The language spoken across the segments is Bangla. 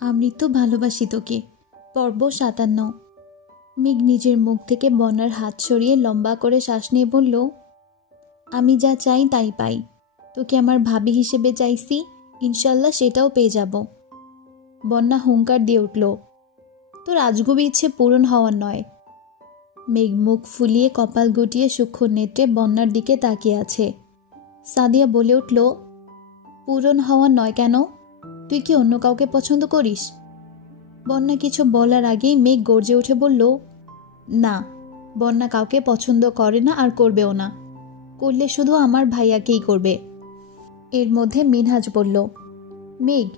আমি তো ভালোবাসি তোকে। পর্ব 57। মেঘ নিজের মুখ থেকে বন্যার হাত সরিয়ে লম্বা করে শ্বাস নিয়ে বলল, আমি যা চাই তাই পাই। তোকে আমার ভাবি হিসেবে চাইছি, ইনশাল্লাহ সেটাও পেয়ে যাব। বন্যা হুঙ্কার দিয়ে উঠল, তোর আজগুবি ইচ্ছে পূরণ হওয়ার নয়। মেঘ মুখ ফুলিয়ে কপাল গুটিয়ে সূক্ষ্ম নেত্রে বন্যার দিকে তাকিয়ে আছে। সাদিয়া বলে উঠল, পূরণ হওয়ার নয় কেন? তুই কি অন্য কাউকে পছন্দ করিস? বন্যা কিছু বলার আগেই মেঘ গর্জে উঠে বলল, না, বন্যা কাউকে পছন্দ করে না আর করবেও না। করলে শুধু আমার ভাইয়াকেই করবে। এর মধ্যে মিনহাজ বলল, মেঘ,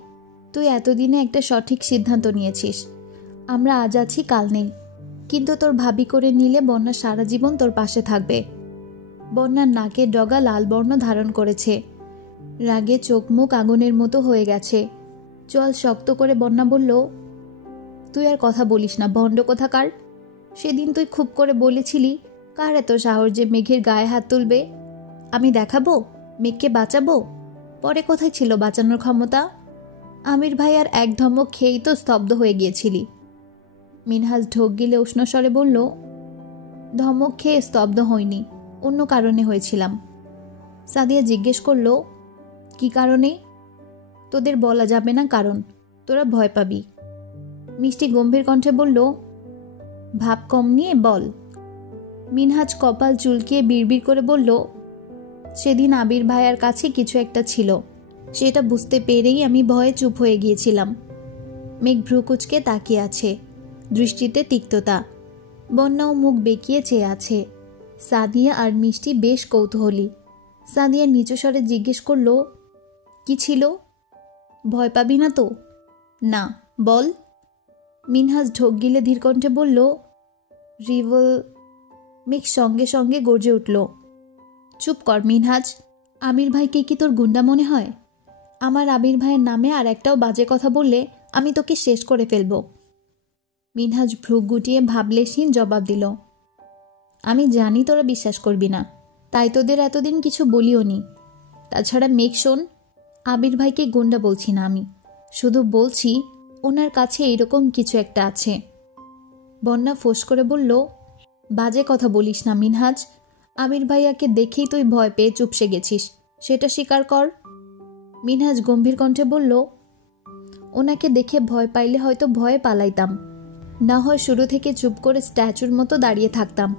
তুই এতদিনে একটা সঠিক সিদ্ধান্ত নিয়েছিস। আমরা আজ আছি কাল নেই, কিন্তু তোর ভাবি করে নিলে বন্যা সারা জীবন তোর পাশে থাকবে। বন্যার নাকের ডগা লাল বর্ণ ধারণ করেছে, রাগে চোখ মুখ আগুনের মতো হয়ে গেছে। চল শক্ত করে বন্যা বলল, তুই আর কথা বলিস না ভণ্ড কোথাকার। সেদিন তুই খুব করে বলেছিলি, কার এত সাহস যে মেঘের গায়ে হাত তুলবে? আমি দেখাবো মেঘকে বাঁচাবো? পরে কোথায় ছিল বাঁচানোর ক্ষমতা? আমির ভাই আর এক ধমক খেয়েই তো স্তব্ধ হয়ে গিয়েছিলি। মিনহাজ ঢোক গিলে উষ্ণ স্বরে বলল, ধমক খেয়ে স্তব্ধ হয়নি, অন্য কারণে হয়েছিলাম। সাদিয়া জিজ্ঞেস করল, কি কারণে? তোদের বলা যাবে না, কারণ তোরা ভয় পাবি। মিষ্টি গম্ভীর কণ্ঠে বলল, ভাব কম নিয়ে বল। মিনহাজ কপাল চুলকিয়ে বিড়বিড় করে বলল, সেদিন আবির ভাইয়ার কাছে কিছু একটা ছিল, সেটা বুঝতে পেরেই আমি ভয়ে চুপ হয়ে গিয়েছিলাম। মেঘ ভ্রুকুচকে তাকিয়ে আছে, দৃষ্টিতে তিক্ততা। বন্যাও মুখ বেঁকিয়ে চেয়ে আছে। সাদিয়া আর মিষ্টি বেশ কৌতূহলী। সাদিয়া নিচু স্বরে জিজ্ঞেস করল, কি ছিল? ভয় পাবি না তো? না, বল। মিনহাজ ঢোক গিলে ধীর কণ্ঠে বলল, রিভল। মেঘ সঙ্গে সঙ্গে গর্জে উঠল, চুপ কর মিনহাজ। আমির ভাইকে কি তোর গুন্ডা মনে হয়? আমার আবির ভাইয়ের নামে আর একটাও বাজে কথা বললে আমি তোকে শেষ করে ফেলব। মিনহাজ ভ্রু গুটিয়ে ভাবলেশহীন জবাব দিল, আমি জানি তোরা বিশ্বাস করবি না, তাই তোদের এতদিন কিছু বলিও নি। তাছাড়া মেঘ শোন, আবির ভাইকে গুন্ডা বলছি না আমি, শুধু বলছি ওনার কাছে এরকম কিছু একটা আছে। বন্যা ফোঁস করে বলল, বাজে কথা বলিস না মিনহাজ। আবির ভাইয়াকে দেখেই তুই ভয় পেয়ে চুপসে গেছিস, সেটা স্বীকার কর। মিনহাজ গম্ভীর কণ্ঠে বলল, ওনাকে দেখে ভয় পাইলে হয়তো ভয়ে পালাইতাম, না হয় শুরু থেকে চুপ করে স্ট্যাচুর মতো দাঁড়িয়ে থাকতাম।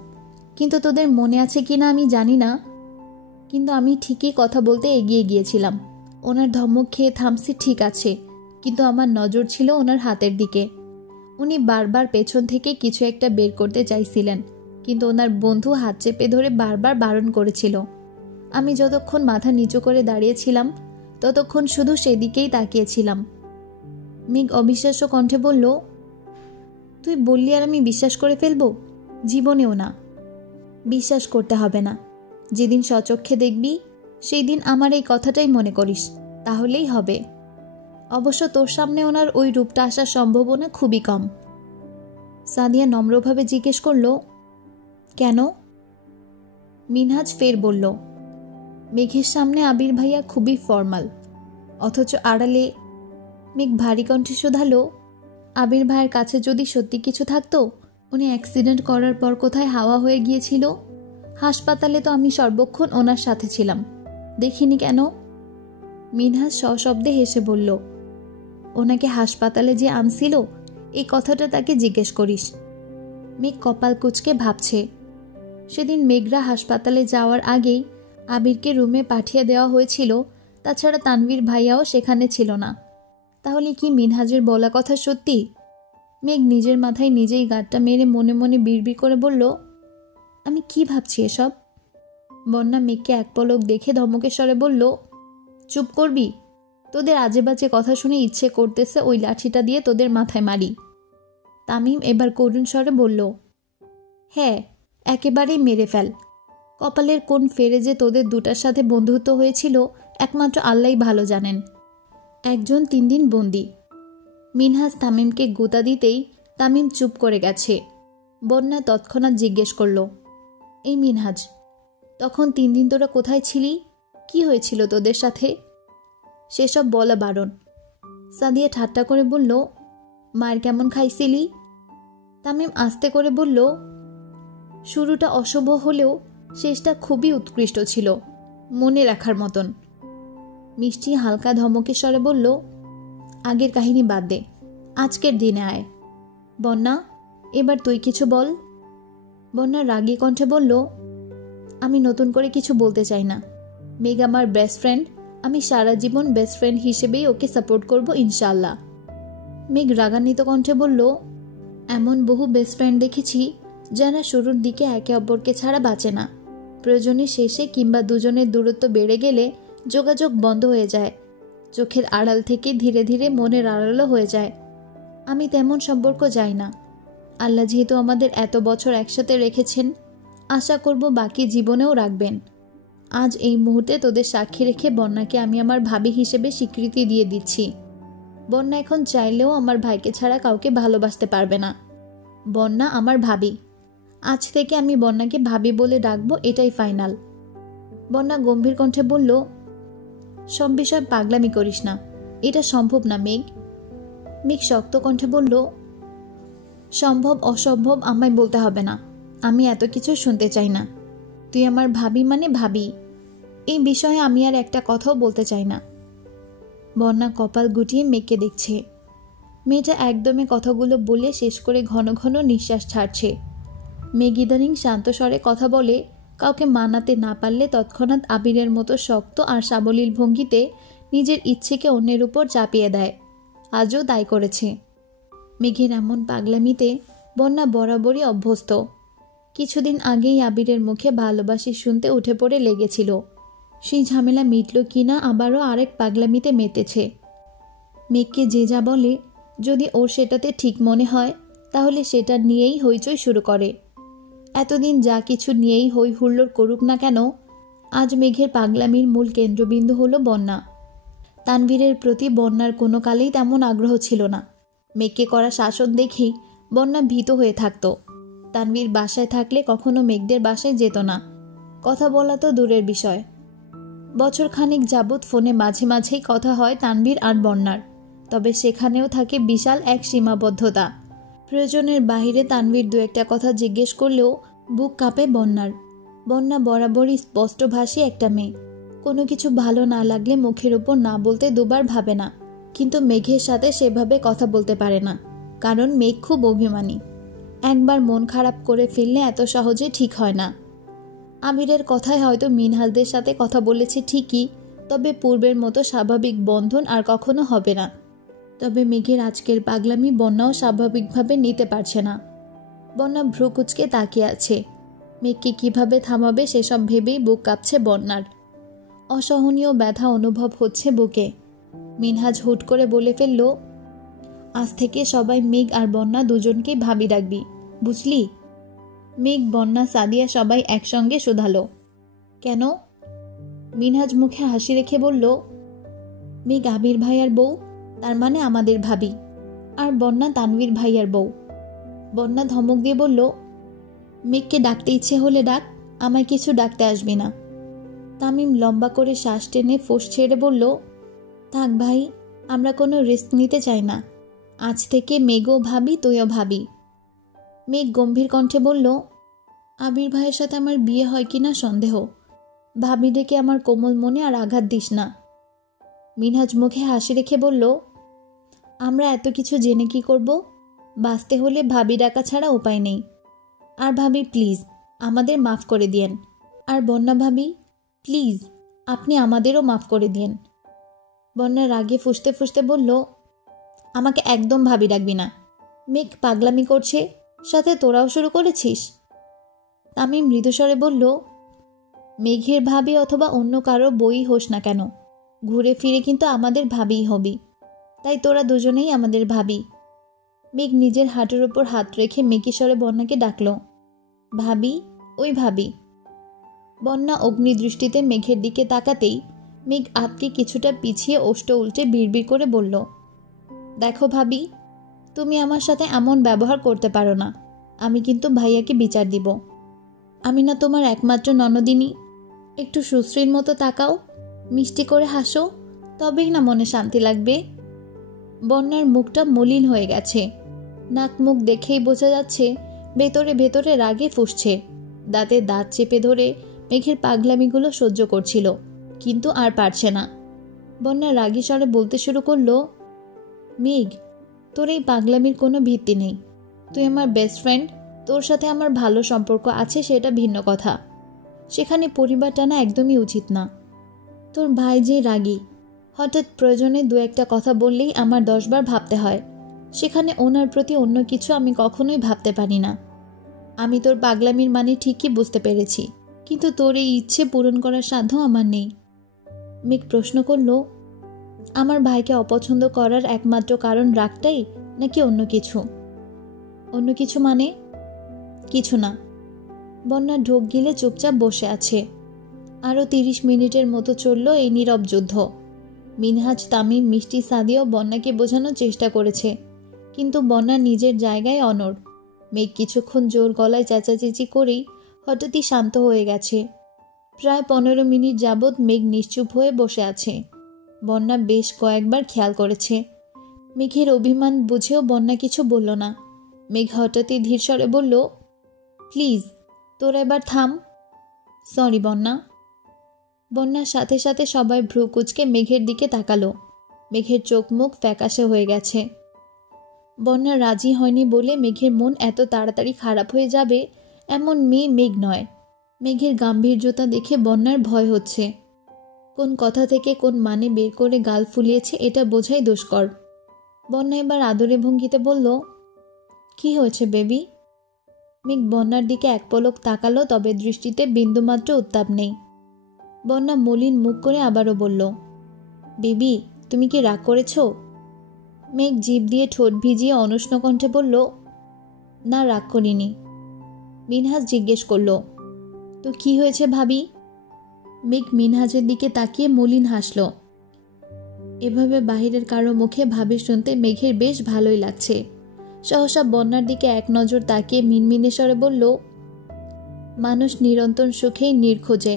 কিন্তু তোদের মনে আছে কিনা আমি জানি না, কিন্তু আমি ঠিকই কথা বলতে এগিয়ে গিয়েছিলাম। ওনার ধমক খেয়ে থামছি ঠিক আছে, কিন্তু আমার নজর ছিল ওনার হাতের দিকে। উনি বারবার পেছন থেকে কিছু একটা বের করতে চাইছিলেন, কিন্তু ওনার বন্ধু হাত চেপে ধরে বারবার বারণ করেছিল। আমি যতক্ষণ মাথা নিচু করে দাঁড়িয়েছিলাম ততক্ষণ শুধু সেদিকেই তাকিয়েছিলাম। মেঘ অবিশ্বাস্য কণ্ঠে বলল, তুই বললি আর আমি বিশ্বাস করে ফেলবো? জীবনেও না। বিশ্বাস করতে হবে না, যেদিন স্বচক্ষে দেখবি সেই দিন আমার এই কথাটাই মনে করিস, তাহলেই হবে। অবশ্য তোর সামনে ওনার ওই রূপটা আসার সম্ভাবনা খুবই কম। সাদিয়া নম্রভাবে জিজ্ঞেস করল, কেন? মিনহাজ ফের বলল, মেঘের সামনে আবির ভাইয়া খুবই ফর্মাল, অথচ আড়ালে। মেঘ ভারী কণ্ঠে শোধালো, আবির ভাইয়ের কাছে যদি সত্যি কিছু থাকতো, উনি অ্যাক্সিডেন্ট করার পর কোথায় হাওয়া হয়ে গিয়েছিল? হাসপাতালে তো আমি সর্বক্ষণ ওনার সাথে ছিলাম, দেখিনি কেন? মিনহাজ সশব্দে হেসে বলল, ওনাকে হাসপাতালে যে আনছিল এই কথাটা তাকে জিজ্ঞেস করিস। মেঘ কপাল কুঁচকে ভাবছে, সেদিন মেঘরা হাসপাতালে যাওয়ার আগেই আবিরকে রুমে পাঠিয়ে দেওয়া হয়েছিল, তাছাড়া তানভীর ভাইয়াও সেখানে ছিল না। তাহলে কি মিনহাজের বলা কথা সত্যি? মেঘ নিজের মাথায় নিজেই গাঁটটা মেরে মনে মনে বিড়বিড় করে বলল, আমি কি ভাবছি এসব? বন্যা মেঘকে এক পলক দেখে ধমকের স্বরে বলল, চুপ করবি? তোদের আজে বাজে কথা শুনে ইচ্ছে করতেছে ওই লাঠিটা দিয়ে তোদের মাথায় মারি। তামিম এবার করুণ স্বরে বলল, হ্যাঁ, একেবারেই মেরে ফেল। কপালের কোন ফেরে যে তোদের দুটার সাথে বন্ধুত্ব হয়েছিল একমাত্র আল্লাহই ভালো জানেন। একজন 3 দিন বন্দি। মিনহাজ তামিমকে গুতা দিতেই তামিম চুপ করে গেছে। বন্যা তৎক্ষণাৎ জিজ্ঞেস করল, এই মিনহাজ, তখন 3 দিন তোরা কোথায় ছিলি? কি হয়েছিল তোদের সাথে? সেসব বলা বারণ। সাদিয়া ঠাট্টা করে বলল, মায়ের কেমন খাইছিলি? তামিম আস্তে করে বলল, শুরুটা অশুভ হলেও শেষটা খুবই উৎকৃষ্ট ছিল, মনে রাখার মতন। মিষ্টি হালকা ধমকের স্বরে বলল, আগের কাহিনী বাদ দে, আজকের দিনে আয়। বন্যা, এবার তুই কিছু বল। বন্যা রাগী কণ্ঠে বলল, আমি নতুন করে কিছু বলতে চাই না। মেঘ আমার বেস্ট ফ্রেন্ড, আমি সারা জীবন বেস্ট ফ্রেন্ড হিসেবেই ওকে সাপোর্ট করব ইনশাআল্লাহ। মেঘ রাগান্বিত কণ্ঠে বলল, এমন বহু বেস্ট ফ্রেন্ড দেখেছি যারা শুরুর দিকে একে অপরকে ছাড়া বাঁচে না, প্রয়োজনে শেষে কিংবা দুজনের দূরত্ব বেড়ে গেলে যোগাযোগ বন্ধ হয়ে যায়, চোখের আড়াল থেকে ধীরে ধীরে মনের আড়ালও হয়ে যায়। আমি তেমন সম্পর্ক চাই না। আল্লাহ যেহেতু আমাদের এত বছর একসাথে রেখেছেন, আশা করব বাকি জীবনেও রাখবেন। আজ এই মুহূর্তে তোদের সাক্ষী রেখে বন্যাকে আমি আমার ভাবি হিসেবে স্বীকৃতি দিয়ে দিচ্ছি। বন্যা এখন চাইলেও আমার ভাইকে ছাড়া কাউকে ভালোবাসতে পারবে না। বন্যা আমার ভাবি। আজ থেকে আমি বন্যাকে ভাবি বলে ডাকবো, এটাই ফাইনাল। বন্যা গম্ভীর কণ্ঠে বলল, সব বিষয় পাগলামি করিস না, এটা সম্ভব না মেঘ। মেঘ শক্ত কণ্ঠে বলল, সম্ভব অসম্ভব আমায় বলতে হবে না, আমি এত কিছু শুনতে চাই না। তুই আমার ভাবি মানে ভাবি, এই বিষয়ে আমি আর একটা কথাও বলতে চাই না। বন্যা কপাল গুটিয়ে মেঘকে দেখছে। মেয়েটা একদমে কথাগুলো বলে শেষ করে ঘন ঘন নিঃশ্বাস ছাড়ছে। মেঘ ইদানিং শান্ত স্বরে কথা বলে, কাউকে মানাতে না পারলে তৎক্ষণাৎ আবিরের মতো শক্ত আর সাবলীল ভঙ্গিতে নিজের ইচ্ছেকে অন্যের উপর চাপিয়ে দেয়। আজও তাই করেছে। মেঘের এমন পাগলামিতে বন্যা বরাবরই অভ্যস্ত। কিছুদিন আগেই আবিরের মুখে ভালোবাসি শুনতে উঠে পড়ে লেগেছিল। সেই ঝামেলা মিটল কিনা আবারও আরেক পাগলামিতে মেতেছে। মেঘকে যে যা বলে, যদি ওর সেটাতে ঠিক মনে হয় তাহলে সেটা নিয়েই হইচই শুরু করে। এতদিন যা কিছু নিয়েই হই হুল্লোড় করুক না কেন, আজ মেঘের পাগলামির মূল কেন্দ্রবিন্দু হলো বন্যা। তানভীরের প্রতি বন্যার কোনো কালেই তেমন আগ্রহ ছিল না। মেঘকে করা শাসন দেখেই বন্যা ভীত হয়ে থাকত। তানভীর বাসায় থাকলে কখনো মেঘদের বাসায় যেত না, কথা বলা তো দূরের বিষয়। বছরখানেক যাবৎ ফোনে মাঝে মাঝেই কথা হয় তানভীর আর বন্যার, তবে সেখানেও থাকে বিশাল এক সীমাবদ্ধতা। প্রয়োজনের বাহিরে তানভীর দু একটা কথা জিজ্ঞেস করলেও বুক কাঁপে বন্যার। বন্যা বরাবরই স্পষ্টভাষী একটা মেয়ে, কোনো কিছু ভালো না লাগলে মুখের উপর না বলতে দুবার ভাবে না। কিন্তু মেঘের সাথে সেভাবে কথা বলতে পারে না, কারণ মেঘ খুব অভিমানী। একবার মন খারাপ করে ফেললে এত সহজে ঠিক হয় না। আবিরের কথায় হয়তো মিনহাজদের সাথে কথা বলেছে ঠিকই, তবে পূর্বের মতো স্বাভাবিক বন্ধন আর কখনো হবে না। তবে মেঘের আজকের পাগলামি বন্যাও স্বাভাবিকভাবে নিতে পারছে না। বন্যা ভ্রু কুঁচকে তাকিয়ে আছে। মেঘকে কিভাবে থামাবে সেসব ভেবেই বুক কাঁপছে বন্যার। অসহনীয় ব্যথা অনুভব হচ্ছে বুকে। মিনহাজ হুট করে বলে ফেলল, আজ থেকে সবাই মেঘ আর বন্যা দুজনকেই ভাবি ডাকবি, বুঝলি? মেঘ, বন্যা, সাদিয়া সবাই একসঙ্গে শুধালো, কেন? মিনহাজ মুখে হাসি রেখে বলল, মেঘ আবির ভাইয়ার বউ, তার মানে আমাদের ভাবি, আর বন্যা তানভীর ভাইয়ার বউ। বন্যা ধমক দিয়ে বলল, মেঘকে ডাকতে ইচ্ছে হলে ডাক, আমায় কিছু ডাকতে আসবি না। তামিম লম্বা করে শ্বাস টেনে ফোঁস ছেড়ে বলল, থাক ভাই, আমরা কোনো রিস্ক নিতে চাই না। আজ থেকে মেঘও ভাবি, তুইও ভাবি। মেঘ গম্ভীর কণ্ঠে বলল, আবির ভাইয়ের সাথে আমার বিয়ে হয় কিনা সন্দেহ, ভাবি ডেকে আমার কোমল মনে আর আঘাত দিস না। মিনহাজ মুখে হাসি রেখে বলল, আমরা এত কিছু জেনে কি করব? বাঁচতে হলে ভাবি ডাকা ছাড়া উপায় নেই। আর ভাবি প্লিজ আমাদের মাফ করে দিয়েন। আর বন্যা ভাবি প্লিজ আপনি আমাদেরও মাফ করে দিয়েন। বন্যা রাগে ফুঁসতে ফুঁসতে বলল, আমাকে একদম ভাবি ডাকবি না। মেঘ পাগলামি করছে, সাথে তোরাও শুরু করেছিস। তামিম মৃদুস্বরে বলল, মেঘের ভাবি অথবা অন্য কারো বই হোস না কেন, ঘুরে ফিরে কিন্তু আমাদের ভাবিই হবি, তাই তোরা দুজনেই আমাদের ভাবি। মেঘ নিজের হাঁটুর ওপর হাত রেখে মেকিস্বরে বন্যাকে ডাকল, ভাবি, ওই ভাবি। বন্যা অগ্নিদৃষ্টিতে মেঘের দিকে তাকাতেই মেঘ আতকে কিছুটা পিছিয়ে ওষ্ঠ উল্টে বিড়বিড় করে বলল, দেখো ভাবি, তুমি আমার সাথে এমন ব্যবহার করতে পারো না, আমি কিন্তু ভাইয়াকে বিচার দিব। আমি না তোমার একমাত্র ননদিনী? একটু সুশ্রীর মতো তাকাও, মিষ্টি করে হাসো, তবেই না মনে শান্তি লাগবে। বন্যার মুখটা মলিন হয়ে গেছে। নাক মুখ দেখেই বোঝা যাচ্ছে ভেতরে ভেতরে রাগে ফুঁসছে। দাঁতে দাঁত চেপে ধরে মেঘের পাগলামিগুলো সহ্য করছিল, কিন্তু আর পারছে না। বন্যা রাগী স্বরে বলতে শুরু করলো, মেঘ, তোর এই পাগলামির কোনো ভিত্তি নেই। তুই আমার বেস্ট ফ্রেন্ড, তোর সাথে আমার ভালো সম্পর্ক আছে সেটা ভিন্ন কথা। সেখানে পরিবার টানা একদমই উচিত না। তোর ভাই যে রাগী, হঠাৎ প্রয়োজনে দু একটা কথা বললেই আমার 10 বার ভাবতে হয়। সেখানে ওনার প্রতি অন্য কিছু আমি কখনোই ভাবতে পারি না। আমি তোর পাগলামির মানে ঠিকই বুঝতে পেরেছি, কিন্তু তোর এই ইচ্ছে পূরণ করার সাধ্য আমার নেই। মেঘ প্রশ্ন করল, আমার ভাইকে অপছন্দ করার একমাত্র কারণ রাগটাই, নাকি অন্য কিছু? অন্য কিছু মানে? কিছু না। বন্যা ঢোক গিলে চুপচাপ বসে আছে। আরও 30 মিনিটের মতো চলল এই নীরব যুদ্ধ। মিনহাজ, তামিম, মিষ্টি, সাদিয়াও বন্যাকে বোঝানোর চেষ্টা করেছে, কিন্তু বন্যা নিজের জায়গায় অনড়। মেঘ কিছুক্ষণ জোর গলায় চেঁচাচেঁচি করেই হঠাৎই শান্ত হয়ে গেছে। প্রায় 15 মিনিট যাবৎ মেঘ নিশ্চুপ হয়ে বসে আছে। বন্যা বেশ কয়েকবার খেয়াল করেছে। মেঘের অভিমান বুঝেও বন্যা কিছু বলল না। মেঘ হঠাৎই ধীর স্বরে বলল, প্লিজ, তোরা এবার থাম। সরি বন্যা। বন্যার সাথে সাথে সবাই ভ্রু কুঁচকে মেঘের দিকে তাকালো। মেঘের চোখ মুখ ফ্যাকাশে হয়ে গেছে। বন্যা রাজি হয়নি বলে মেঘের মন এত তাড়াতাড়ি খারাপ হয়ে যাবে এমন মেয়ে মেঘ নয়। মেঘের গাম্ভীর্যতা দেখে বন্যার ভয় হচ্ছে। কোন কথা থেকে কোন মানে বের করে গাল ফুলিয়েছে এটা বোঝাই দুষ্কর। বন্যা এবার আদরে ভঙ্গিতে বলল, কি হয়েছে বেবি? মেঘ বন্যার দিকে এক পলক তাকালো, তবে দৃষ্টিতে বিন্দুমাত্র উত্তাপ নেই। বন্যা মলিন মুখ করে আবারও বলল, বেবি, তুমি কি রাগ করেছ? মেঘ জিভ দিয়ে ঠোঁট ভিজিয়ে অনুষ্ণ কণ্ঠে বলল, না, রাগ করিনি। মিনহাজ জিজ্ঞেস করল, তো কি হয়েছে ভাবি? মেঘ মিনহাজের দিকে তাকিয়ে মলিন হাসল। এভাবে বাহিরের কারো মুখে ভাবি শুনতে মেঘের বেশ ভালোই লাগছে। সহসা বন্যার দিকে এক নজর তাকিয়ে মিনমিনে স্বরে বলল, মানুষ নিরন্তর সুখেই নির্খোঁজে,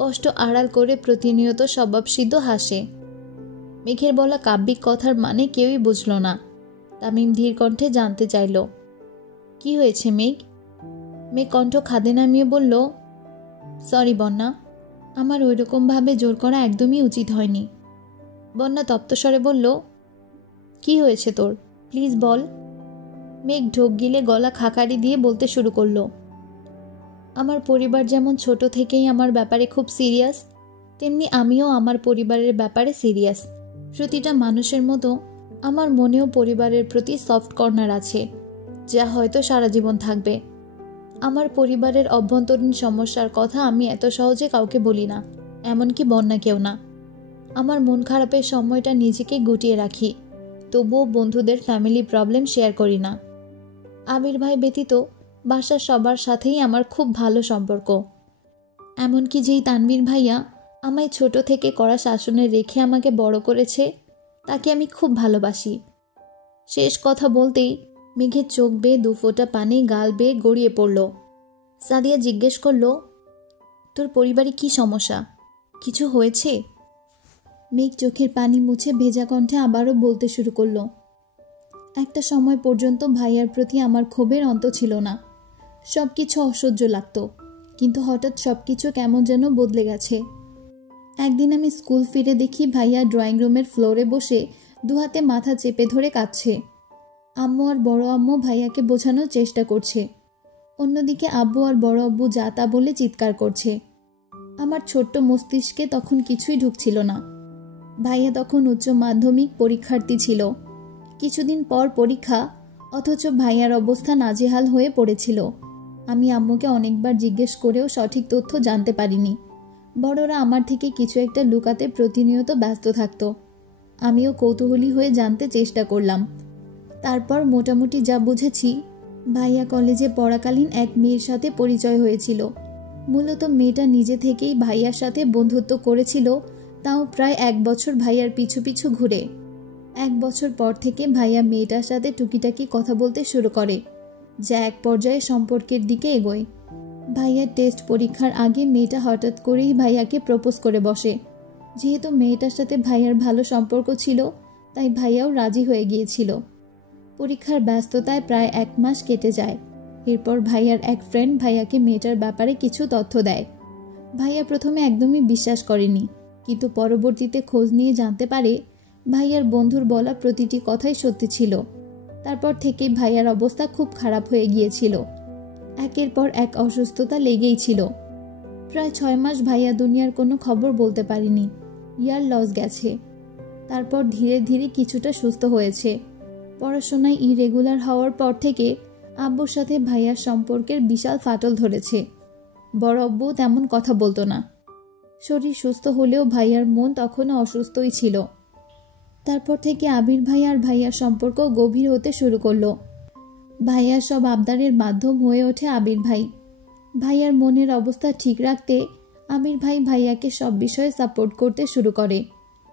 কষ্ট আড়াল করে প্রতিনিয়ত স্বভাবসিদ্ধ হাসে। মেঘের বলা কাব্যিক কথার মানে কেউই বুঝল না। তামিম ধীর কণ্ঠে জানতে চাইল, কি হয়েছে মেঘ? মেঘ কণ্ঠ খাদে নামিয়ে বলল, সরি বন্যা, আমার ওইরকমভাবে জোর করা একদমই উচিত হয়নি। বন্যা তপ্তস্বরে বলল, কি হয়েছে তোর, প্লিজ বল। মেঘ ঢোক গিলে গলা খাকারি দিয়ে বলতে শুরু করলো, আমার পরিবার যেমন ছোট থেকেই আমার ব্যাপারে খুব সিরিয়াস, তেমনি আমিও আমার পরিবারের ব্যাপারে সিরিয়াস। প্রতিটা মানুষের মতো আমার মনেও পরিবারের প্রতি সফট কর্নার আছে, যা হয়তো সারা জীবন থাকবে। আমার পরিবারের অভ্যন্তরীণ সমস্যার কথা আমি এত সহজে কাউকে বলি না, এমনকি বন্যাকেও না। আমার মন খারাপের সময়টা নিজেকে গুটিয়ে রাখি, তবুও বন্ধুদের ফ্যামিলি প্রবলেম শেয়ার করি না। আবির ভাই ব্যতীত বাসার সবার সাথেই আমার খুব ভালো সম্পর্ক। এমনকি যেই তানভীর ভাইয়া আমায় ছোট থেকে কড়া শাসনে রেখে আমাকে বড় করেছে, তাকে আমি খুব ভালোবাসি। শেষ কথা বলতেই মেঘের চোখ বেয়ে 2 ফোঁটা পানি গাল বেয়ে গড়িয়ে পড়ল। সাদিয়া জিজ্ঞেস করল, তোর পরিবারে কি সমস্যা, কিছু হয়েছে? মেঘ চোখের পানি মুছে ভেজা কণ্ঠে আবারও বলতে শুরু করলো, একটা সময় পর্যন্ত ভাইয়ার প্রতি আমার ক্ষোভের অন্ত ছিল না। সব কিছু অসহ্য লাগত, কিন্তু হঠাৎ সব কিছু কেমন যেন বদলে গেছে। একদিন আমি স্কুল ফিরে দেখি ভাইয়া ড্রয়িং রুমের ফ্লোরে বসে 2 হাতে মাথা চেপে ধরে কাঁদছে। আম্মু আর বড় আম্মু ভাইয়াকে বোঝানোর চেষ্টা করছে, অন্যদিকে আব্বু আর বড় আব্বু যা তা বলে চিৎকার করছে। আমার ছোট্ট মস্তিষ্কে তখন কিছুই ঢুকছিল না। ভাইয়া তখন উচ্চ মাধ্যমিক পরীক্ষার্থী ছিল। কিছুদিন পর পরীক্ষা, অথচ ভাইয়ার অবস্থা নাজেহাল হয়ে পড়েছিল। আমি আম্মুকে অনেকবার জিজ্ঞেস করেও সঠিক তথ্য জানতে পারিনি। বড়রা আমার থেকে কিছু একটা লুকাতে প্রতিনিয়ত ব্যস্ত থাকত। আমিও কৌতূহলী হয়ে জানতে চেষ্টা করলাম। তারপর মোটামুটি যা বুঝেছি, ভাইয়া কলেজে পড়াকালীন এক মেয়ের সাথে পরিচয় হয়েছিল। মূলত মেয়েটা নিজে থেকেই ভাইয়ার সাথে বন্ধুত্ব করেছিল, তাও প্রায় 1 বছর ভাইয়ার পিছু পিছু ঘুরে। 1 বছর পর থেকে ভাইয়া মেয়েটার সাথে টুকিটাকি কথা বলতে শুরু করে, যা এক পর্যায়ে সম্পর্কের দিকে এগোয়। ভাইয়ার টেস্ট পরীক্ষার আগে মেয়েটা হঠাৎ করেই ভাইয়াকে প্রপোজ করে বসে। যেহেতু মেয়েটার সাথে ভাইয়ার ভালো সম্পর্ক ছিল, তাই ভাইয়াও রাজি হয়ে গিয়েছিল। পরীক্ষার ব্যস্ততায় প্রায় 1 মাস কেটে যায়। এরপর ভাইয়ার এক ফ্রেন্ড ভাইয়াকে মেয়েটার ব্যাপারে কিছু তথ্য দেয়। ভাইয়া প্রথমে একদমই বিশ্বাস করেনি, কিন্তু পরবর্তীতে খোঁজ নিয়ে জানতে পারে ভাইয়ার বন্ধুর বলা প্রতিটি কথাই সত্যি ছিল। তারপর থেকে ভাইয়ার অবস্থা খুব খারাপ হয়ে গিয়েছিল। একের পর এক অসুস্থতা লেগেই ছিল। প্রায় 6 মাস ভাইয়া দুনিয়ার কোনো খবর বলতে পারেনি। ইয়ার লস গেছে। তারপর ধীরে ধীরে কিছুটা সুস্থ হয়েছে। পড়াশোনায় ইরেগুলার হওয়ার পর থেকে আব্বুর সাথে ভাইয়ার সম্পর্কের বিশাল ফাটল ধরেছে। বড় আব্বু তেমন কথা বলতো না। শরীর সুস্থ হলেও ভাইয়ার মন তখনও অসুস্থই ছিল। তারপর থেকে আবির ভাই আর ভাইয়ার সম্পর্ক গভীর হতে শুরু করলো। ভাইয়ার সব আবদারের মাধ্যম হয়ে ওঠে আবির ভাই। ভাইয়ার মনের অবস্থা ঠিক রাখতে আবির ভাই ভাইয়াকে সব বিষয়ে সাপোর্ট করতে শুরু করে।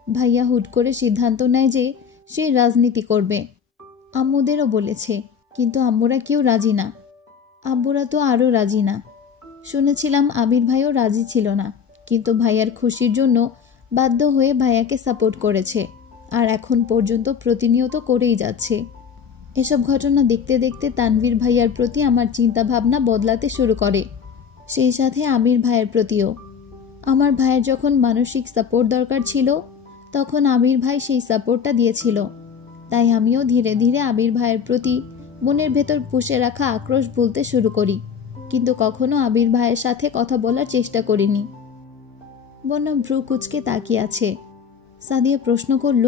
ভাইয়া হুট করে সিদ্ধান্ত নেয় যে সে রাজনীতি করবে। আম্মুদেরও বলেছে, কিন্তু আম্মুরা কেউ রাজি না। আব্বুরা তো আরও রাজি না। শুনেছিলাম আবির ভাইও রাজি ছিল না, কিন্তু ভাইয়ার খুশির জন্য বাধ্য হয়ে ভাইয়াকে সাপোর্ট করেছে, আর এখন পর্যন্ত প্রতিনিয়ত করেই যাচ্ছে। এসব ঘটনা দেখতে দেখতে তানভীর ভাইয়ার প্রতি আমার চিন্তা ভাবনা বদলাতে শুরু করে, সেই সাথে আমির ভাইয়ের প্রতিও। আমার ভাইয়ের যখন মানসিক সাপোর্ট দরকার ছিল, তখন আবির ভাই সেই সাপোর্টটা দিয়েছিল। তাই আমিও ধীরে ধীরে আবির ভাইয়ের প্রতি মনের ভেতর পুষে রাখা আক্রোশ ভুলতে শুরু করি, কিন্তু কখনো আবির ভাইয়ের সাথে কথা বলার চেষ্টা করিনি। বন্যা ভ্রু কুচকে তাকিয়ে আছে। সাদিয়া প্রশ্ন করল,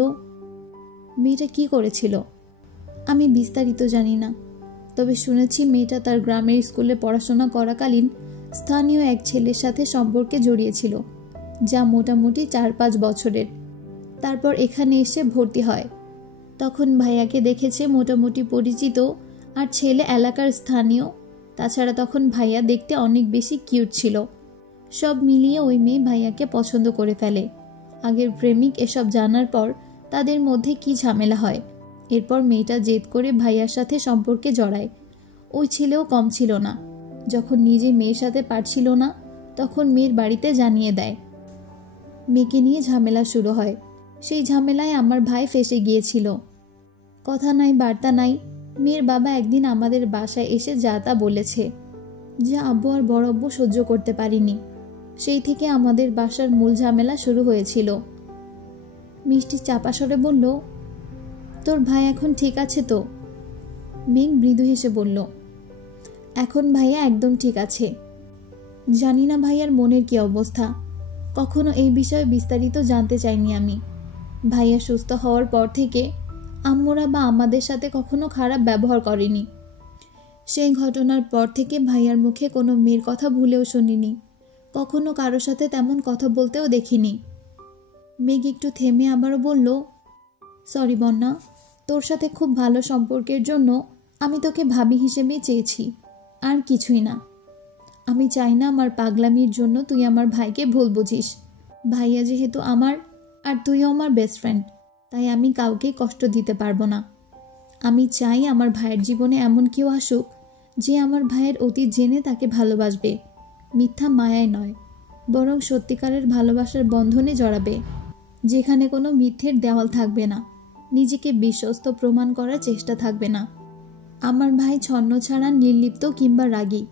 মেয়েটা কি করেছিল? আমি বিস্তারিত জানি না, তবে শুনেছি মেয়েটা তার গ্রামের স্কুলে পড়াশোনা করাকালীন স্থানীয় এক ছেলের সাথে সম্পর্কে জড়িয়েছিল, যা মোটামুটি 4-5 বছরের। তারপর এখানে এসে ভর্তি হয়। তখন ভাইয়াকে দেখেছে মোটামুটি পরিচিত, আর ছেলে এলাকার স্থানীয়। তাছাড়া তখন ভাইয়া দেখতে অনেক বেশি কিউট ছিল। সব মিলিয়ে ওই মেয়ে ভাইয়াকে পছন্দ করে ফেলে। আগের প্রেমিক এসব জানার পর তাদের মধ্যে কি ঝামেলা হয়। এরপর মেয়েটা জেদ করে ভাইয়ার সাথে সম্পর্কে জড়ায়। ওই ছেলেও কম ছিল না। যখন নিজে মেয়ের সাথে পারছিল না, তখন মেয়ের বাড়িতে জানিয়ে দেয়। মেয়েকে নিয়ে ঝামেলা শুরু হয়। সেই ঝামেলায় আমার ভাই ফেঁসে গিয়েছিল। কথা নাই বার্তা নাই। মেয়ের বাবা একদিন আমাদের বাসায় এসে যা তা বলেছে, যা আব্বু আর বড় আব্বু সহ্য করতে পারিনি। সেই থেকে আমাদের বাসার মূল ঝামেলা শুরু হয়েছিল। মিষ্টি চাপা স্বরে বলল, তোর ভাই এখন ঠিক আছে তো? মেঘ মৃদু হেসে বলল, এখন ভাইয়া একদম ঠিক আছে। জানি না ভাইয়ার মনের কি অবস্থা। কখনো এই বিষয়ে বিস্তারিত জানতে চাইনি আমি। ভাইয়া সুস্থ হওয়ার পর থেকে আম্মুরা বা আমাদের সাথে কখনো খারাপ ব্যবহার করেনি। সেই ঘটনার পর থেকে ভাইয়ার মুখে কোনো মেয়ের কথা ভুলেও শুনিনি। কখনো কারোর সাথে তেমন কথা বলতেও দেখিনি। মেঘ একটু থেমে আবারও বলল, সরি বন্যা, তোর সাথে খুব ভালো সম্পর্কের জন্য আমি তোকে ভাবি হিসেবেই চেয়েছি, আর কিছুই না। আমি চাই না আমার পাগলামির জন্য তুই আমার ভাইকে ভুল বুঝিস। ভাইয়া যেহেতু আমার, আর তুইও আমার বেস্ট ফ্রেন্ড, তাই আমি কাউকে কষ্ট দিতে পারবো না। আমি চাই আমার ভাইয়ের জীবনে এমন কেউ আসুক যে আমার ভাইয়ের অতীত জেনে তাকে ভালোবাসবে, মিথ্যা মায়ায় নয়, বরং সত্যিকারের ভালোবাসার বন্ধনে জড়াবে, যেখানে কোনো মিথ্যের দেওয়াল থাকবে না, নিজেকে বিশ্বস্ত প্রমাণ করার চেষ্টা থাকবে না। আমার ভাই ছন্ন ছাড়া, নির্লিপ্ত কিংবা রাগী,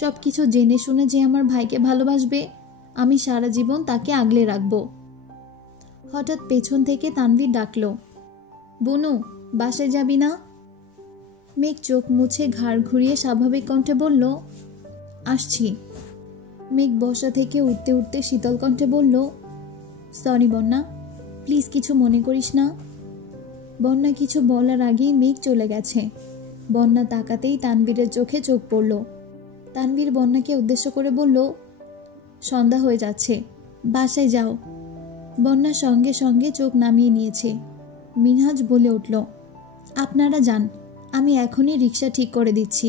সব কিছু জেনে শুনে যে আমার ভাইকে ভালোবাসবে, আমি সারা জীবন তাকে আগলে রাখবো। হঠাৎ পেছন থেকে তানভীর ডাকলো, বুনু, বাসায় যাবি না? মেঘ চোখ মুছে ঘাড় ঘুরিয়ে স্বাভাবিক কণ্ঠে বলল, আসছি। মেঘ বসা থেকে উঠতে উঠতে শীতল কণ্ঠে বলল, সরি বন্যা, প্লিজ কিছু মনে করিস না। বন্যা কিছু বলার আগেই মেঘ চলে গেছে। বন্যা তাকাতেই তানভীরের চোখে চোখ পড়ল। তানভীর বন্যাকে উদ্দেশ্য করে বলল, সন্ধ্যা হয়ে যাচ্ছে, বাসায় যাও। বন্যা সঙ্গে সঙ্গে চোখ নামিয়ে নিয়েছে। মিনহাজ বলে উঠল, আপনারা যান, আমি এখনই রিক্সা ঠিক করে দিচ্ছি।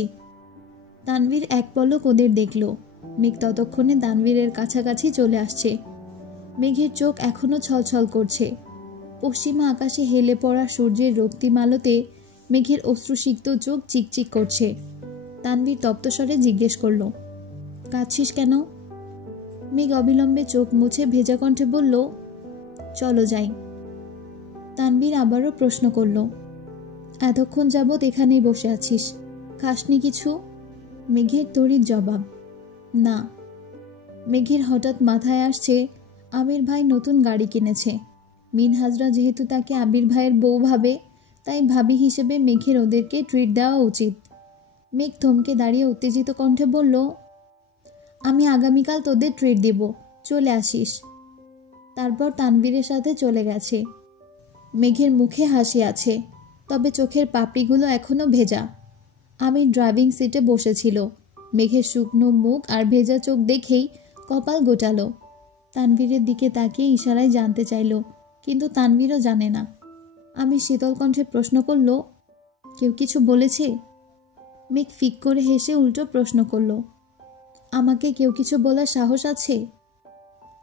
তানভীর এক পলক ওদের দেখল। মেঘ ততক্ষণে তানভীরের কাছাকাছি চলে আসছে। মেঘের চোখ এখনো ছলছল করছে। পশ্চিমা আকাশে হেলে পড়া সূর্যের রক্তিম আলোতে মেঘের অশ্রুসিক্ত চোখ চিকচিক করছে। তানভীর তপ্তস্বরে জিজ্ঞেস করল, কাঁদছিস কেন? মেঘ অবিলম্বে চোখ মুছে ভেজা কণ্ঠে বলল, চলো যাই। তানভীর আবারও প্রশ্ন করল, এতক্ষণ যাবৎ এখানেই বসে আছিস, খাসনি কিছু? মেঘের তড়িৎ জবাব, না। মেঘের হঠাৎ মাথায় আসছে আবির ভাই নতুন গাড়ি কিনেছে। মিনহাজরা যেহেতু তাকে আবির ভাইয়ের বউ ভাবে, তাই ভাবি হিসেবে মেঘের ওদেরকে ট্রিট দেওয়া উচিত। মেঘ থমকে দাঁড়িয়ে উত্তেজিত কণ্ঠে বলল, আমি আগামীকাল তোদের ট্রিট দিব, চলে আসিস। তারপর তানভীরের সাথে চলে গেছে। মেঘের মুখে হাসি আছে, তবে চোখের পাপড়িগুলো এখনও ভেজা। আমি ড্রাইভিং সিটে বসেছিল। মেঘের শুকনো মুখ আর ভেজা চোখ দেখেই কপাল গোটালো। তানভীরের দিকে তাকিয়ে ইশারায় জানতে চাইল, কিন্তু তানভীরও জানে না। আমি শীতল কণ্ঠে প্রশ্ন করল, কেউ কিছু বলেছে? মেঘ ফিক করে হেসে উল্টো প্রশ্ন করল, আমাকে কেউ কিছু বলার সাহস আছে?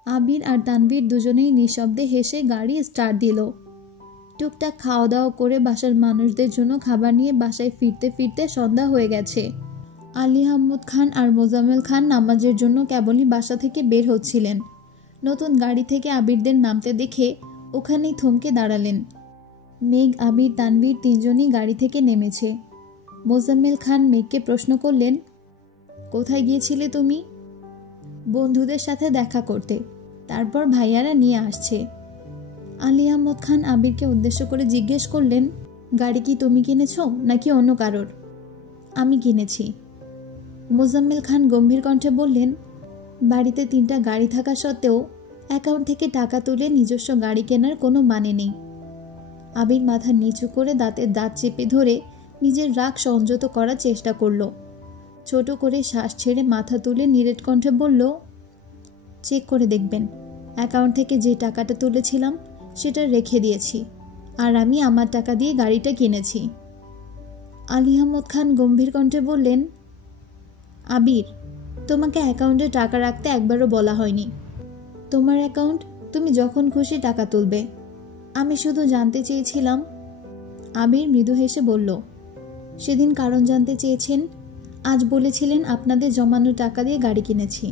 আবির আর তানভীর দুজনেই নিঃশব্দে হেসে গাড়ি স্টার্ট দিল। টুকটাক খাওয়া দাওয়া করে বাসার মানুষদের জন্য খাবার নিয়ে বাসায় ফিরতে ফিরতে সন্ধ্যা হয়ে গেছে। আলী আহমদ খান আর মোজাম্মেল খান নামাজের জন্য কেবলই বাসা থেকে বের হচ্ছিলেন। নতুন গাড়ি থেকে আবিরদের নামতে দেখে ওখানেই থমকে দাঁড়ালেন। মেঘ, আবির, তানভীর তিনজনই গাড়ি থেকে নেমেছে। মোজাম্মেল খান মেঘকে প্রশ্ন করলেন, কোথায় গিয়েছিলে তুমি? বন্ধুদের সাথে দেখা করতে, তারপর ভাইয়ারা নিয়ে আসছে। আলী আহমদ খান আবিরকে উদ্দেশ্য করে জিজ্ঞেস করলেন, গাড়ি কি তুমি কিনেছ নাকি অন্য কারোর? আমি কিনেছি। মোজাম্মেল খান গম্ভীর কণ্ঠে বললেন, বাড়িতে 3টা গাড়ি থাকা সত্ত্বেও অ্যাকাউন্ট থেকে টাকা তুলে নিজস্ব গাড়ি কেনার কোনো মানে নেই। আবির মাথা নিচু করে দাঁতের দাঁত চেপে ধরে নিজের রাগ সংযত করার চেষ্টা করল। ছোট করে শ্বাস ছেড়ে মাথা তুলে নিরেট কণ্ঠে বলল, চেক করে দেখবেন, অ্যাকাউন্ট থেকে যে টাকাটা তুলেছিলাম সেটা রেখে দিয়েছি, আর আমি আমার টাকা দিয়ে গাড়িটা কিনেছি। আলী আহমদ খান গম্ভীর কণ্ঠে বললেন, আবির, তোমাকে অ্যাকাউন্টে টাকা রাখতে একবারও বলা হয়নি। তোমার অ্যাকাউন্ট, তুমি যখন খুশি টাকা তুলবে। আমি শুধু জানতে চেয়েছিলাম। আবির মৃদু হেসে বলল, সেদিন কারণ জানতে চেয়েছেন, আজ বলেছিলেন আপনাদের জমানো টাকা দিয়ে গাড়ি কিনেছি।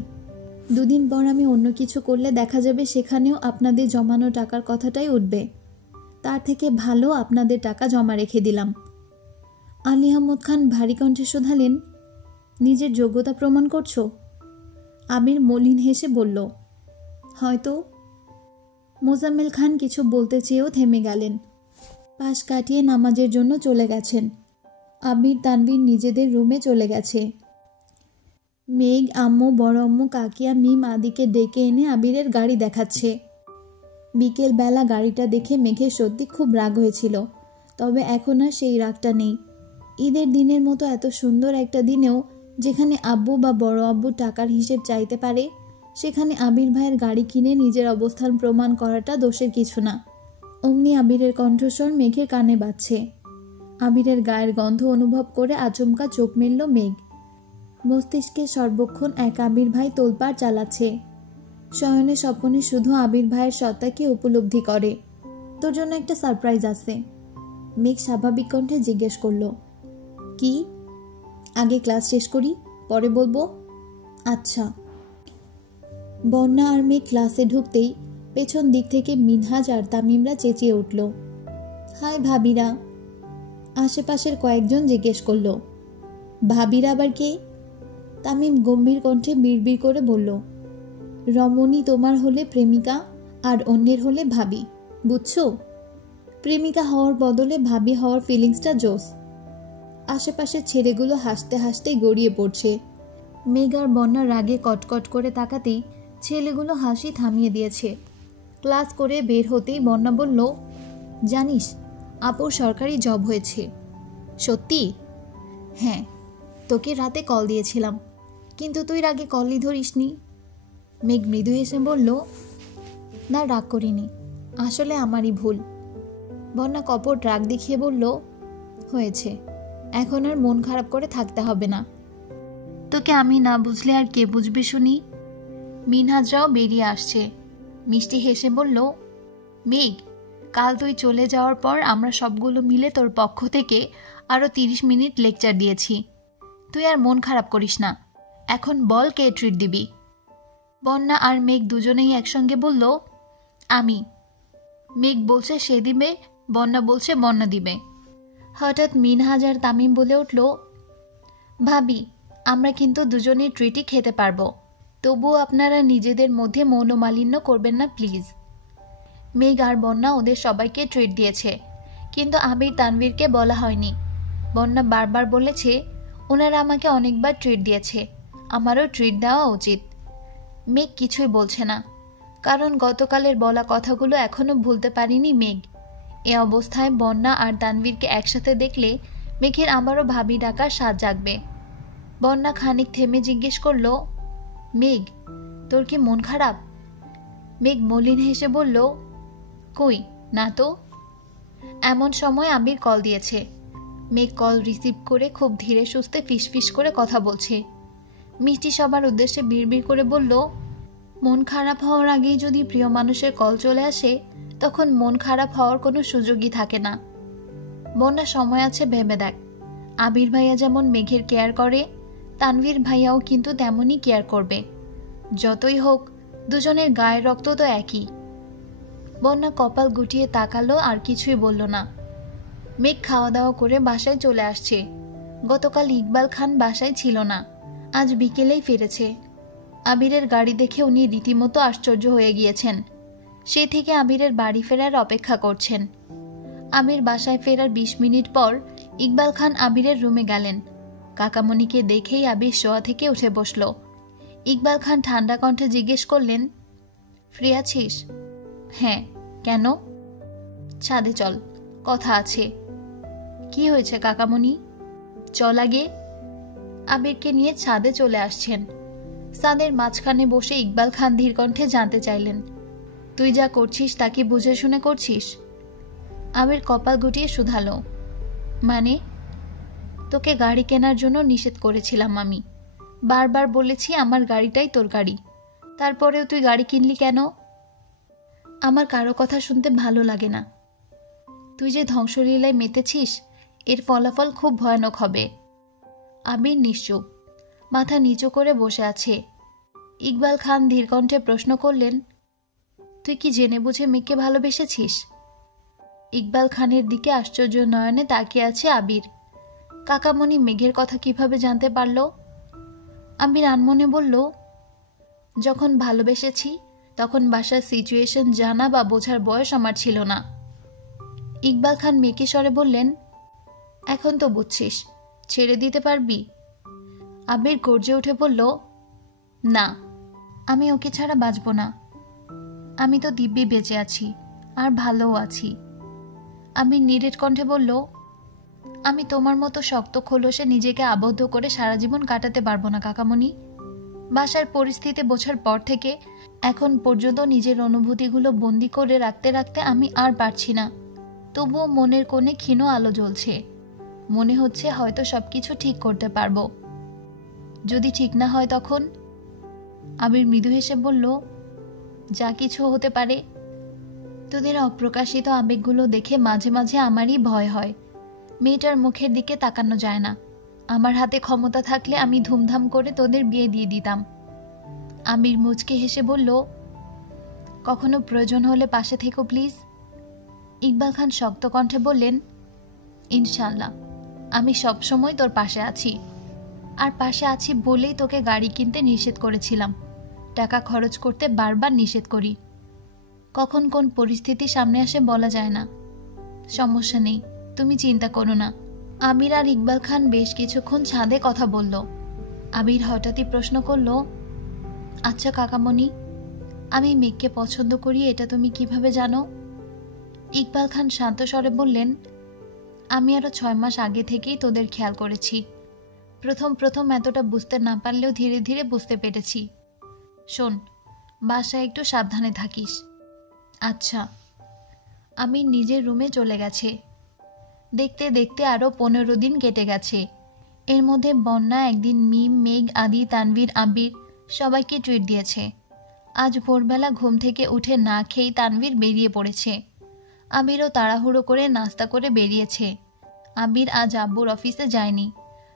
2 দিন পর আমি অন্য কিছু করলে দেখা যাবে সেখানেও আপনাদের জমানো টাকার কথাটাই উঠবে। তার থেকে ভালো আপনাদের টাকা জমা রেখে দিলাম। আলী আহমদ খান ভারী কণ্ঠে শোধালেন, নিজের যোগ্যতা প্রমাণ করছো? আবির মলিন হেসে বলল, হয়তো। মোজাম্মেল খান কিছু বলতে চেয়েও থেমে গেলেন। পাশ কাটিয়ে নামাজের জন্য চলে গেছেন। আবির, তানভীর নিজেদের রুমে চলে গেছে। মেঘ আম্মু, বড় আম্মু, কাকিয়া, মিম আদিকে ডেকে এনে আবিরের গাড়ি দেখাচ্ছে। বিকেল বেলা গাড়িটা দেখে মেঘের সত্যি খুব রাগ হয়েছিল, তবে এখন আর সেই রাগটা নেই। ঈদের দিনের মতো এত সুন্দর একটা দিনেও যেখানে আব্বু বা বড় আব্বু টাকার হিসেব চাইতে পারে, সেখানে আবির ভাইয়ের গাড়ি কিনে নিজের অবস্থান প্রমাণ করাটা দোষের কিছু না। অমনি আবিরের কণ্ঠস্বর মেঘের কানে বাজছে। আবিরের গায়ের গন্ধ অনুভব করে আচমকা চোখ মেলল মেঘ। মস্তিষ্কে সর্বক্ষণ এক আবির ভাই তোলপাড় চালাচ্ছে। শয়নে স্বপনে শুধু আবির ভাইয়ের সত্তাকে উপলব্ধি করে। তোর জন্য একটা সারপ্রাইজ আছে। মেঘ স্বাভাবিক কণ্ঠে জিজ্ঞেস করল, কি? আগে ক্লাস শেষ করি, পরে বলবো। আচ্ছা। বন্যা আর মেঘ ক্লাসে ঢুকতেই পেছন দিক থেকে মিনহাজ আর তামিমরা চেঁচিয়ে উঠল, হাই ভাবিরা। আশেপাশের কয়েকজন জিজ্ঞেস করল, ভাবিরা আবার কে? তামিম গম্ভীর কণ্ঠে বিড়বিড় করে বলল, রমণী তোমার হলে প্রেমিকা আর অন্যের হলে ভাবি, বুঝছো? প্রেমিকা হওয়ার বদলে ভাবি হওয়ার ফিলিংসটা জোস। আশেপাশের ছেলেগুলো হাসতে হাসতে গড়িয়ে পড়ছে। মেঘ আর বন্যা রাগে কটকট করে তাকাতেই ছেলেগুলো হাসি থামিয়ে দিয়েছে। ক্লাস করে বের হতেই বন্যা বলল, জানিস আপুর সরকারি জব হয়েছে। সত্যি? হ্যাঁ, তোকে রাতে কল দিয়েছিলাম, কিন্তু তুই রাগে কলই ধরিসনি। মেঘ মৃদু হেসে বলল, না, রাগ করিনি, আসলে আমারই ভুল। বন্যা কপট রাগ দেখিয়ে বলল, হয়েছে, এখন আর মন খারাপ করে থাকতে হবে না। তোকে আমি না বুঝলে আর কে বুঝবে শুনি? মিনহাজরাও বেরিয়ে আসছে। মিষ্টি হেসে বলল, মেঘ, কাল তুই চলে যাওয়ার পর আমরা সবগুলো মিলে তোর পক্ষ থেকে আরও 30 মিনিট লেকচার দিয়েছি। তুই আর মন খারাপ করিস না। এখন বল, কে ট্রিট দিবি? বন্যা আর মেঘ দুজনেই একসঙ্গে বলল, আমি। মেঘ বলছে সে দিবে বন্যা বলছে বন্যা দিবে। হঠাৎ মিনহাজ আর তামিম বলে উঠল, ভাবি আমরা কিন্তু দুজনের ট্রিটই খেতে পারবো, তবুও আপনারা নিজেদের মধ্যে মনোমালিন্য করবেন না প্লিজ। মেঘ আর বন্যা ওদের সবাইকে ট্রিট দিয়েছে, কিন্তু আবির তানভীরকে বলা হয়নি। বন্যা বারবার বলেছে ওনারা আমাকে অনেকবার ট্রিট দিয়েছে, আমারও ট্রিট দেওয়া উচিত। মেঘ কিছুই বলছে না, কারণ গতকালের বলা কথাগুলো এখনো ভুলতে পারিনি মেঘ। এ অবস্থায় বন্যা আর তানভীরকে একসাথে দেখলে মেঘের আবারও ভাবি ডাকার স্বাদ জাগবে। বন্যা খানিক থেমে জিজ্ঞেস করল, মেঘ তোর কি মন খারাপ? মেঘ মলিন হেসে বলল, কই না তো। এমন সময় আবির কল দিয়েছে। মেঘ কল রিসিভ করে খুব ধীরে সুস্থে ফিসফিস করে কথা বলছে। মিষ্টি সবার উদ্দেশ্যে বিড়বিড় করে বলল, মন খারাপ হওয়ার আগেই যদি প্রিয় মানুষের কল চলে আসে তখন মন খারাপ হওয়ার কোনো সুযোগই থাকে না। বন্যা সময় আছে ভেবে দেখ, আবির ভাইয়া যেমন মেঘের কেয়ার করে তানভীর ভাইয়াও কিন্তু তেমনই কেয়ার করবে। যতই হোক দুজনের গায়ের রক্ত তো একই। বন্যা কপাল গুটিয়ে তাকালো, আর কিছুই বলল না। মেঘ খাওয়া দাওয়া করে বাসায় চলে আসছে। গতকাল ইকবাল খান বাসায় ছিল না, আজ বিকেলেই ফিরেছে। আবিরের গাড়ি দেখে উনি রীতিমতো আশ্চর্য হয়ে গিয়েছেন। সে থেকে আবিরের বাড়ি ফেরার অপেক্ষা করছেন। আবির বাসায় ফেরার 20 মিনিট পর ইকবাল খান আবিরের রুমে গেলেন। কাকামণিকে দেখেই আবির শোয়া থেকে উঠে বসল। ইকবাল খান ঠান্ডা কণ্ঠে জিজ্ঞেস করলেন, ফ্রি আছিস? হ্যাঁ, কেন? ছাদে চল, কথা আছে। কি হয়েছে কাকামণি? চল আগে। আবিরকে নিয়ে ছাদে চলে আসছেন। ছাদের মাঝখানে বসে ইকবাল খান ধীর কণ্ঠে জানতে চাইলেন, তুই যা করছিস তা কি বুঝে শুনে করছিস? আবির কপাল গুটিয়ে শুধালো, মানে? তোকে গাড়ি কেনার জন্য নিষেধ করেছিলাম আমি। বারবার বলেছি আমার গাড়িটাই তোর গাড়ি, তারপরেও তুই গাড়ি কিনলি কেন? আমার কারো কথা শুনতে ভালো লাগে না। তুই যে ধ্বংসলীলায় মেতেছিস এর ফলাফল খুব ভয়ানক হবে। আবির নিশ্চুপ, মাথা নিচু করে বসে আছে। ইকবাল খান ধীর কণ্ঠে প্রশ্ন করলেন, তুই কি জেনে বুঝে মেয়েকে ভালোবেসেছিস? ইকবাল খানের দিকে আশ্চর্য নয়নে তাকিয়ে আছে আবির। কাকামণি মেঘের কথা কিভাবে জানতে পারল? আবির আনমনে বলল, যখন ভালোবেসেছি তখন বাসার সিচুয়েশন জানা বা বোঝার বয়স আমার ছিল না। ইকবাল খান মেকি স্বরে বললেন, এখন তো বুঝছিস, ছেড়ে দিতে পারবি? আবির গর্জে উঠে বলল, না, আমি ওকে ছাড়া বাঁচব না। আমি তো দিব্যি বেঁচে আছি, আর ভালোও আছি। আবির নিরেট কণ্ঠে বলল, আমি তোমার মতো শক্ত খোলসে নিজেকে আবদ্ধ করে সারা জীবন কাটাতে পারবো না কাকামণি। বাসার পরিস্থিতি বোঝার পর থেকে এখন পর্যন্ত নিজের অনুভূতিগুলো বন্দি করে রাখতে রাখতে আমি আর পারছি না। তবুও মনের কোণে ক্ষীণ আলো জ্বলছে। মনে হচ্ছে হয়তো সবকিছু ঠিক করতে পারবো। যদি ঠিক না হয় তখন? আবির মৃদু হেসে বলল, যা কিছু হতে পারে। তোদের অপ্রকাশিত আবেগগুলো দেখে মাঝে মাঝে আমারই ভয় হয়। মেয়েটার মুখের দিকে তাকানো যায় না। আমার হাতে ক্ষমতা থাকলে আমি ধুমধাম করে তোদের বিয়ে দিয়ে দিতাম। আবির মুচকে হেসে বলল, কখনো প্রয়োজন হলে পাশে থেকো প্লিজ। ইকবাল খান শক্ত কণ্ঠে বললেন, ইনশাল্লাহ, আমি সবসময় তোর পাশে আছি। আর পাশে আছি বলেই তোকে গাড়ি কিনতে নিষেধ করেছিলাম। টাকা খরচ করতে বারবার নিষেধ করি। কখন কোন পরিস্থিতি সামনে আসে বলা যায় না। সমস্যা নেই, তুমি চিন্তা করো না। আবির আর ইকবাল খান বেশ কিছুক্ষণ ছাদে কথা বলল। আবির হঠাৎই প্রশ্ন করল, আচ্ছা কাকামণি, আমি মেঘকে পছন্দ করি এটা তুমি কিভাবে জানো? ইকবাল খান শান্ত স্বরে বললেন, আমি আরো 6 মাস আগে থেকেই তোদের খেয়াল করেছি। প্রথম এতটা বুঝতে না পারলেও ধীরে ধীরে বুঝতে পেরেছি। শোন, বাসায় একটু সাবধানে থাকিস। আচ্ছা। আমি নিজের রুমে চলে গেছে। দেখতে দেখতে আরো 15 দিন কেটে গেছে। এর মধ্যে বন্যা একদিন মিম, মেঘ, আদি, তানভীর, আবির সবাইকে ট্রিট দিয়েছে। আজ ভোরবেলা ঘুম থেকে উঠে না খেয়েই তানভীর বেরিয়ে পড়েছে। আবিরও তাড়াহুড়ো করে নাস্তা করে বেরিয়েছে। আবির আজ আব্বুর অফিসে যায়নি,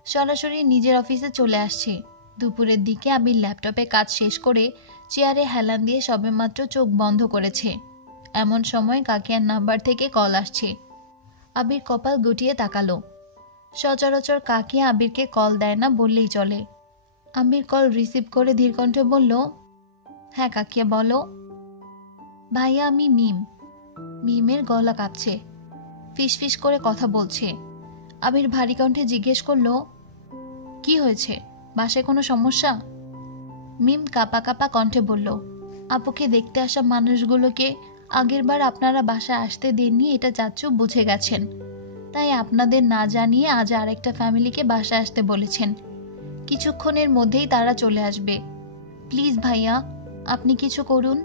সরাসরি নিজের অফিসে চলে আসছে। দুপুরের দিকে আবির ল্যাপটপে কাজ শেষ করে চেয়ারে হেলান দিয়ে সবেমাত্র চোখ বন্ধ করেছে। এমন সময় কাকিয়ার নাম্বার থেকে কল আসছে। আবির কপাল গুটিয়ে তাকালো। সচরাচর কাকে আবিরকে কল দেয় না বললেই চলে। আবির কল রিসিভ করে ধীর কণ্ঠে বলল, হ্যাঁ কাকিয়া বলো। ভাইয়া আমি মিম। মিমের গলা কাঁপছে, ফিসফিস করে কথা বলছে। আবির ভারী কণ্ঠে জিজ্ঞেস করল, কি হয়েছে, বাসায় কোনো সমস্যা? মিম কাঁপা কাঁপা কণ্ঠে বলল, আপুকে দেখতে আসা মানুষগুলোকে আগেরবার আপনারা বাসায় আসতে দেননি, এটা চাচ্চু বুঝে গেছেন, তাই আপনাদের না জানিয়ে আজ আরেকটা ফ্যামিলিকে বাসায় আসতে বলেছেন। কিছুক্ষণের মধ্যেই তারা চলে আসবে। প্লিজ ভাইয়া আপনি কিছু করুন।